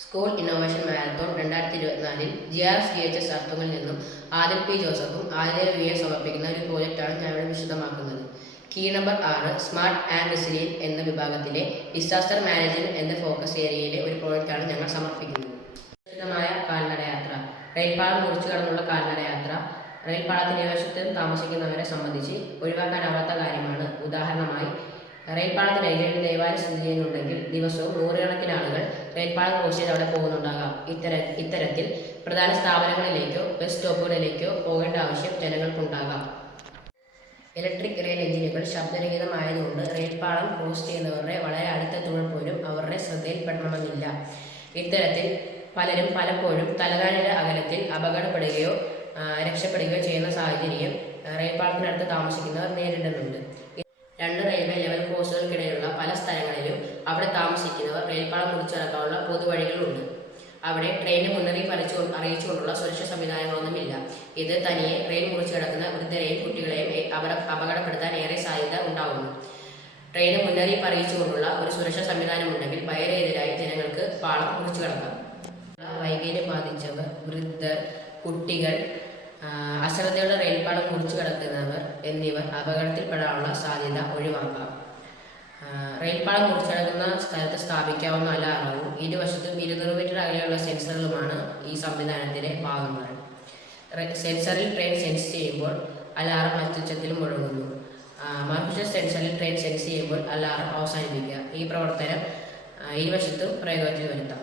School innovation marathon 2024 GRFGHS അർത്തുങ്കലിൽ നിന്നും Adil P ജോസഫും ആതിര വിയെ സമർപ്പിക്കുന്ന ഒരു പ്രോജക്റ്റാണ് ഞാൻ ഇവിടെ വിശദമാക്കുന്നത്. Key number 6 smart and resilient എന്ന വിഭാഗത്തിലെ ഡിസാസ്റ്റർ മാനേജ്മെന്റ് എന്ന ഫോക്കസ് ഏരിയയിലെ ഒരു പ്രോജക്റ്റാണ് ഞങ്ങൾ സമർപ്പിക്കുന്നത്. സുരക്ഷിതമായ കാൽനടയാത്ര. റെയിൽപാളം മുറിച്ചു കടന്നുള്ള കാൽനടയാത്ര റെയിൽപാളത്തിന് ഇരുവശത്തും താമസിക്കുന്നവരെ സംബന്ധിച്ച് ഒഴിവാക്കാനാവാത്ത കാര്യമാണ്. ഉദാഹരണമായി, റെയിൽപാളത്തിനരികിൽ ഒരു ദേവാലയം സ്ഥിതി ചെയ്യുന്നുണ്ടെങ്കിൽ ദിവസവും നൂറുകണക്കിന് ആളുകൾ റെയിൽപാളം ക്രോസ് ചെയ്ത് അവിടെ പോകുന്നുണ്ടാകാം. ഇത്തരത്തിൽ പ്രധാന സ്ഥാപനങ്ങളിലേക്കോ ബസ് സ്റ്റോപ്പുകളിലേക്കോ പോകേണ്ട ആവശ്യം ജനങ്ങൾക്കുണ്ടാകാം. ഇലക്ട്രിക് റെയിൽ എഞ്ചിനുകൾ ശബ്ദരഹിതമായതുകൊണ്ട് റെയിൽപാളം ക്രോസ് ചെയ്യുന്നവരുടെ വളരെ അടുത്തെത്തുമ്പോൾ പോലും അവരുടെ ശ്രദ്ധയിൽപ്പെടണമെന്നില്ല. ഇത്തരത്തിൽ പലരും പലപ്പോഴും തലനാരിഴ അകലത്തിൽ അപകടപ്പെടുകയോ രക്ഷപ്പെടുകയോ ചെയ്യുന്ന സാഹചര്യം റെയിൽപാളത്തിനടുത്ത് താമസിക്കുന്നവർ നേരിടുന്നുണ്ട്. രണ്ട് റെയിൽവേ ലെവൽ ക്രോസുകൾക്കിടയിലുള്ള പല സ്ഥലങ്ങളിലും അവിടെ താമസിക്കുന്നവർ റെയിൽപാളം മുറിച്ചു കടക്കാനുള്ള പൊതുവഴികളുണ്ട്. അവിടെ ട്രെയിന് മുന്നറിയിപ്പ് അറിയിച്ചുകൊണ്ടുള്ള സുരക്ഷാ സംവിധാനങ്ങളൊന്നുമില്ല. ഇത് തനിയെ ട്രെയിൻ മുറിച്ചു കിടക്കുന്ന വൃദ്ധരെയും കുട്ടികളെയും അപകടപ്പെടുത്താൻ ഏറെ സാധ്യത ഉണ്ടാകുന്നു. ട്രെയിന് മുന്നറിയിപ്പ് അറിയിച്ചുകൊണ്ടുള്ള ഒരു സുരക്ഷാ സംവിധാനമുണ്ടെങ്കിൽ ഭയരഹിതരായി ജനങ്ങൾക്ക് പാളം മുറിച്ചു കടക്കാം. വൈകല്യം ബാധിച്ചവർ, വൃദ്ധർ, കുട്ടികൾ, അശ്രദ്ധയോടെ റെയിൽപാളം മുറിച്ചു കടക്കുന്നവർ എന്നിവർ അപകടത്തിൽപ്പെടാനുള്ള സാധ്യത ഒഴിവാക്കാം. റെയിൽപാളം മുറിച്ചു കടക്കുന്ന സ്ഥലത്ത് സ്ഥാപിക്കാവുന്ന അലാറവും ഇരുവശത്തും 200 മീറ്റർ അകലെയുള്ള സെൻസറുകളുമാണ് ഈ സംവിധാനത്തിലെ ഭാഗങ്ങൾ. സെൻസറിൽ ട്രെയിൻ സെൻസ് ചെയ്യുമ്പോൾ അലാറം അത്യുച്ചത്തിൽ മുഴങ്ങുന്നു. മറുവശത്ത് സെൻസറിൽ ട്രെയിൻ സെൻസ് ചെയ്യുമ്പോൾ അലാറം അവസാനിപ്പിക്കുക. ഈ പ്രവർത്തനം ഇരുവശത്തും പ്രയോഗത്തിൽ വരുത്താം.